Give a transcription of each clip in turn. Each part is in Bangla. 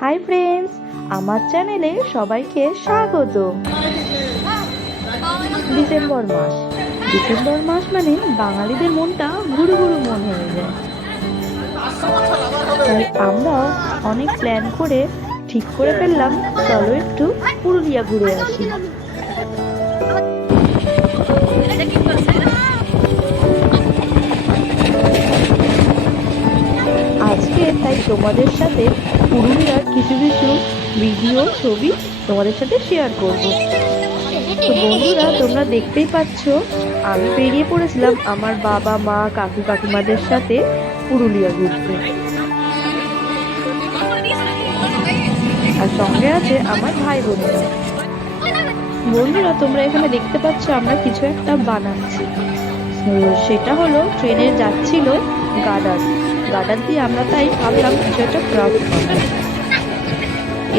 হাই ফ্রেন্ডস, আমার চ্যানেলে সবাইকে স্বাগত। ডিসেম্বর মাস। ডিসেম্বর মাস মানে বাঙালিদের মনটা ঘুরু ঘুরু মন হয়ে যায়। তাই আমরাও অনেক প্ল্যান করে ঠিক করে ফেললাম, চলো একটু পুরুলিয়া ঘুরে আসি। আজকে তাই তোমাদের সাথে পুরুলিয়ার কিছু কিছু ভিডিও, ছবি তোমাদের সাথে শেয়ার করব। তো বন্ধুরা, তোমরা দেখতেই পাচ্ছ, আমি বেরিয়ে পড়েছিলাম আমার বাবা, মা, কাকু, কাকিমাদের সাথে পুরুলিয়া ঘুরতে। আর সঙ্গে আছে আমার ভাই বোনেরা। বন্ধুরা, তোমরা এখানে দেখতে পাচ্ছ আমরা কিছু একটা বানাচ্ছি। সেটা হলো, ট্রেনে যাচ্ছিল গার্ডার গার্ডার দিয়ে আমরা তাই ভাবলাম কিছু একটা ক্রাফট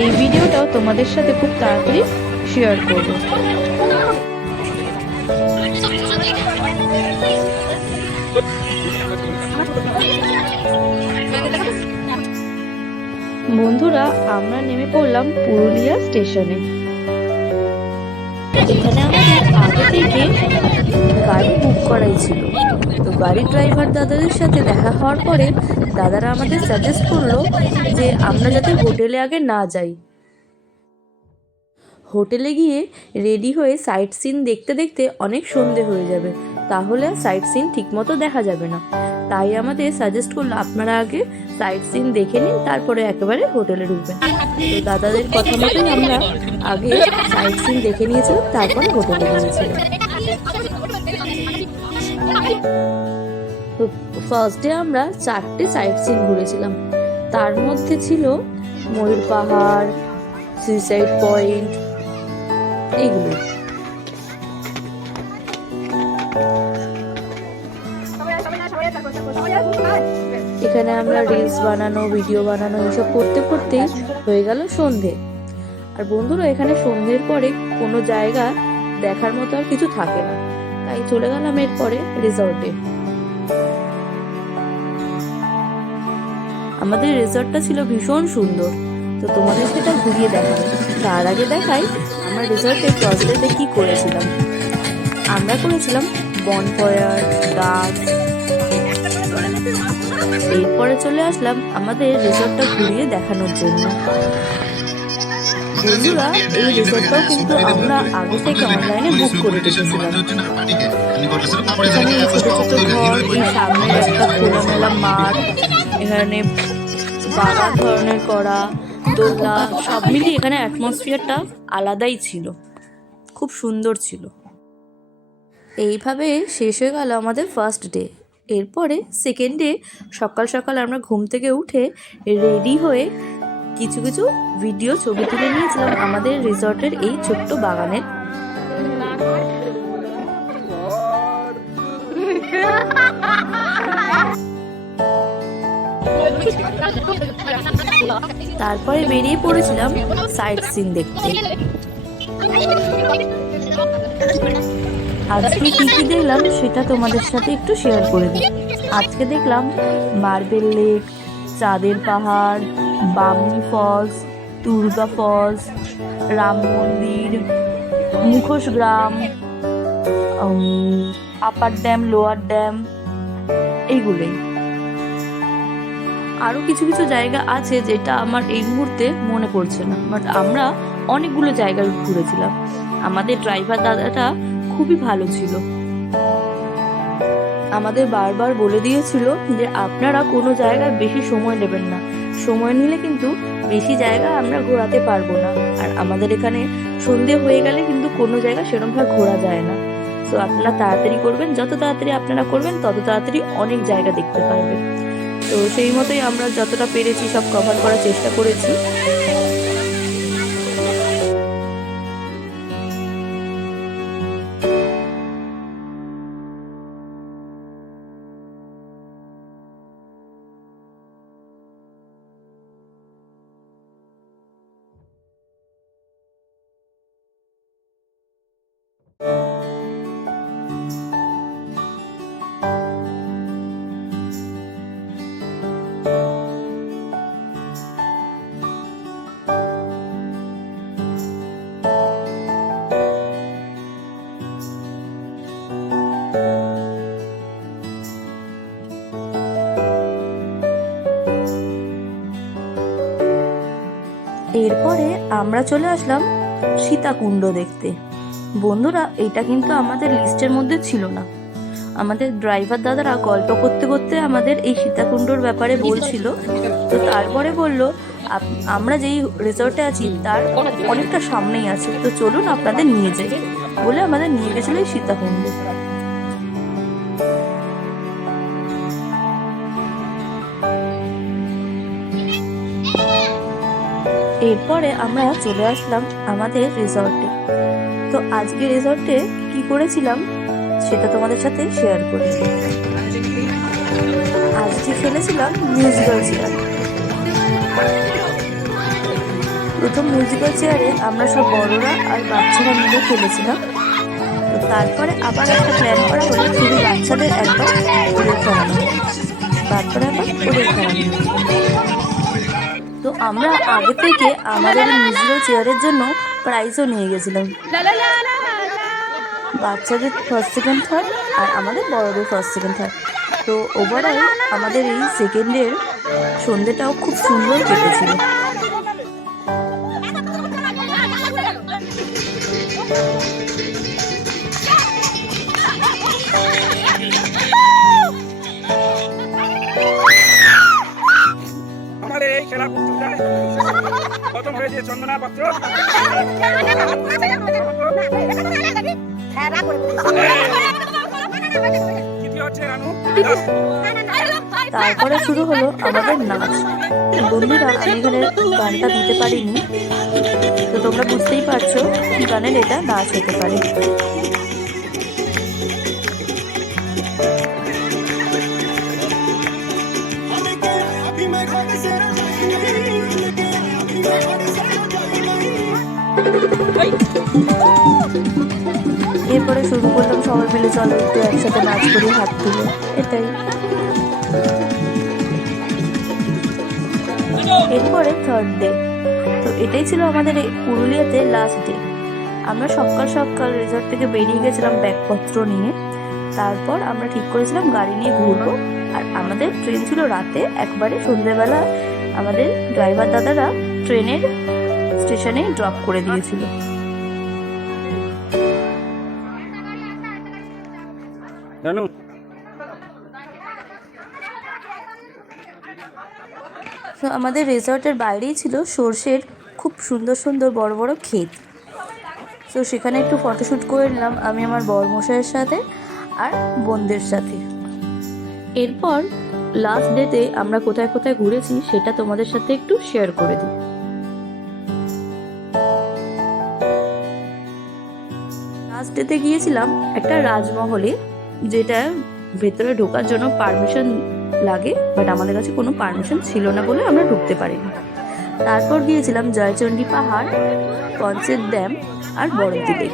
এই ভিডিওটাও তোমাদের সাথে খুব তাড়াতাড়ি শেয়ার করব। বন্ধুরা, আমরা নেমে পড়লাম পুরুলিয়া স্টেশনে। এখানে আমাদের আগে থেকে গাড়ি বুক করাই ছিল। তো গাড়ির ড্রাইভার দাদাদের সাথে দেখা হওয়ার পরে দাদারা আমাদের সাজেস্ট করল যে আমরা যাতে হোটেলে আগে না যাই। হোটেলে গিয়ে রেডি হয়ে সাইট সিন দেখতে দেখতে অনেক সন্ধে হয়ে যাবে। তাহলে সাইট সিন ঠিকমতো দেখা যাবে না। তাই আমাদের সাজেস্ট করল, আপনারা আগে সাইট সিন দেখে নিন, তারপরে একেবারে হোটেলে ঢুকবেন। তো দাদাদের কথা মতোই আমরা আগে সাইট সিন দেখে নিয়েছিলাম, তারপরে হোটেলে গিয়েছিলাম। তো ফার্স্ট ডে আমরা চারটে সাইট সিন ঘুরেছিলাম। তার মধ্যে ছিল ময়ূর পাহাড় সুইসাইড পয়েন্ট এইগুলো এখানে আমরা রিলস বানানো ভিডিও বানানো, এসব করতে করতেই হয়ে গেল সন্ধে। আর বন্ধুরা, এখানে সন্ধ্যের পরে কোনো জায়গা দেখার মতো আর কিছু থাকে না। তাই চলে গেলাম এরপরে রিসর্টে আমাদের রিসর্টটা ছিল ভীষণ সুন্দর। তো তোমাদের সেটা ঘুরিয়ে দেখাবো। তার আগে দেখাই, আমরা রিসর্টে ফার্স্ট কি করেছিলাম? আমরা করেছিলাম বনফয়ার গাছ। এরপরে চলে আসলাম আমাদের রিসর্টটা ঘুরিয়ে দেখানোর জন্য। বন্ধুরা এই রিসর্টটাও কিন্তু আমরা আগে থেকে অনলাইনে বুক করে রেখেছিলাম এখানে ছোট ছোট ঘর এই সামনে একটা খোলামেলা মাঠ এখানে বাগান ধরনের করা দোলনা সব মিলিয়ে এখানে অ্যাটমসফিয়ারটা আলাদাই ছিল। খুব সুন্দর ছিল। এইভাবে শেষ হয়ে গেল আমাদের ফার্স্ট ডে এরপরে সেকেন্ড ডে সকাল সকাল আমরা ঘুম থেকে উঠে রেডি হয়ে কিছু কিছু ভিডিও ছবি তুলে নিয়েছিলাম আমাদের রিসর্টের এই ছোট্ট বাগানের। তারপরে বেরিয়ে পড়েছিলাম সাইট সিন দেখতে। আজকে কি কি দেখলাম সেটা তোমাদের সাথে একটু শেয়ার করে দিই। আজকে দেখলাম মার্বেল লেক চাঁদের পাহাড়, বামনি ফলস, দুর্গা ফলস, রাম মন্দির, মুখোশ গ্রাম আপার ড্যাম লোয়ার ড্যাম এইগুলোই। আরও কিছু কিছু জায়গা আছে যেটা আমার এই মুহূর্তে মনে পড়ছে না বাট আমরা অনেকগুলো জায়গায় ঘুরেছিলাম। আমাদের ড্রাইভার দাদাটা খুবই ভালো ছিল। আমাদের বারবার বলে দিয়েছিল যে আপনারা কোনো জায়গায় বেশি সময় নেবেন না। সময় নিলে কিন্তু বেশি জায়গা আমরা ঘোরাতে পারব না। আর আমাদের এখানে সন্ধে হয়ে গেলে কিন্তু কোনো জায়গা সেরকমভাবে ঘোরা যায় না। তো আপনারা তাড়াতাড়ি করবেন, যত তাড়াতাড়ি আপনারা করবেন, তত তাড়াতাড়ি অনেক জায়গা দেখতে পারবেন। তো সেই মতোই আমরা যতটা পেরেছি সব কভার করার চেষ্টা করেছি। এরপরে আমরা চলে আসলাম সীতাকুণ্ড দেখতে। বন্ধুরা, এটা কিন্তু আমাদের লিস্টের মধ্যে ছিল না। আমাদের ড্রাইভার দাদারা গল্প করতে করতে আমাদের এই সীতাকুণ্ডর ব্যাপারে বলছিল। তো তারপরে বলল আমরা যেই রিসর্টে আছি, তার অনেকটা সামনেই আছে। তো চলুন আপনাদের নিয়ে যাই। বলে আমাদের নিয়ে গেছিল এই সীতাকুণ্ডে। এরপরে আমরা চলে আসলাম আমাদের রিসর্টে। তো আজকে রিসর্টে কি করেছিলাম সেটা তোমাদের সাথে শেয়ার করি। আজকে খেলেছিলাম মিউজিক্যাল চেয়ার। প্রথম মিউজিক্যাল চেয়ারে আমরা সব বড়রা আর বাচ্চারা মিলে খেলেছিলাম। তারপরে আবার একটা প্ল্যান করা হলো, শুধু বাচ্চাদের একবার তারপরে আবার আমরা আগে থেকে আমাদের মিউজিক্যাল চেয়ারের জন্য প্রাইজও নিয়ে গেছিলাম। বাচ্চাদের ফার্স্ট সেকেন্ড থার্ড আর আমাদের বড়দের ফার্স্ট সেকেন্ড থার্ড তো ওভারঅল আমাদের এই সেকেন্ডের সন্ধ্যেটাও খুব সুন্দর কেটেছিল। হয়েছে, চন্দনা পাত্র। তারপরে শুরু হলো আমাদের নাচ। বন্ধুরা, আমি এখানে গানটা দিতে পারিনি। তো তোমরা বুঝতেই পারছ গানের এটা নাচ হতে পারে। এরপরে শুরু করলাম, সবাই মিলে চলো একটু একসাথে নাচ করি, হাত তুলে, এটাই। এরপরে থার্ড ডে তো এটাই ছিল আমাদের এই পুরুলিয়াতে লাস্ট ডে আমরা সকাল সকাল রিসর্ট থেকে বেরিয়ে গেছিলাম ব্যাগপত্র নিয়ে। তারপর আমরা ঠিক করেছিলাম গাড়ি নিয়ে ঘুরবো। আর আমাদের ট্রেন ছিল রাতে, একবারে সন্ধ্যেবেলা আমাদের ড্রাইভার দাদারা ট্রেনের স্টেশনে ড্রপ করে দিয়েছিল। তো আমাদের রিসর্টের বাইরেই ছিল সর্ষের খুব সুন্দর সুন্দর বড় বড় ক্ষেত। তো সেখানে একটু ফটোশ্যুট করে নিলাম আমি আমার বরমশাইয়ের সাথে আর বোনদের সাথে। এরপর লাস্ট ডেতে আমরা কোথায় কোথায় ঘুরেছি সেটা তোমাদের সাথে একটু শেয়ার করে দিই। ডেতে গিয়েছিলাম একটা রাজমহলে, যেটা ভেতরে ঢোকার জন্য পারমিশন লাগে বাট আমাদের কাছে কোনো পারমিশন ছিল না বলে আমরা ঢুকতে পারিনি। তারপর গিয়েছিলাম জয়চণ্ডী পাহাড়, পঞ্চেত ড্যাম আর বড় লেক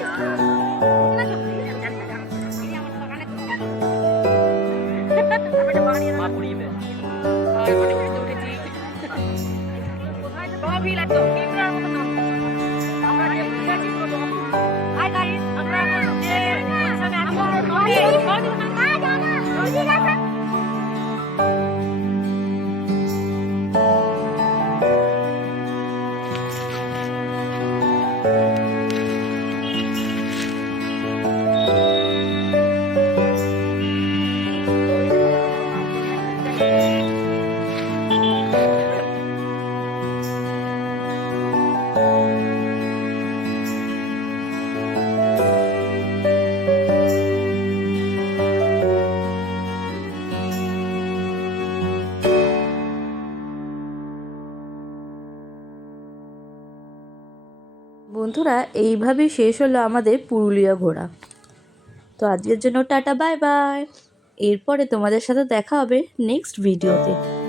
বন্ধুরা, এইভাবেই শেষ হলো আমাদের পুরুলিয়া ঘোরা। তো আজকের জন্য টাটা, বাই বাই। এরপরে তোমাদের সাথে দেখা হবে নেক্সট ভিডিওতে।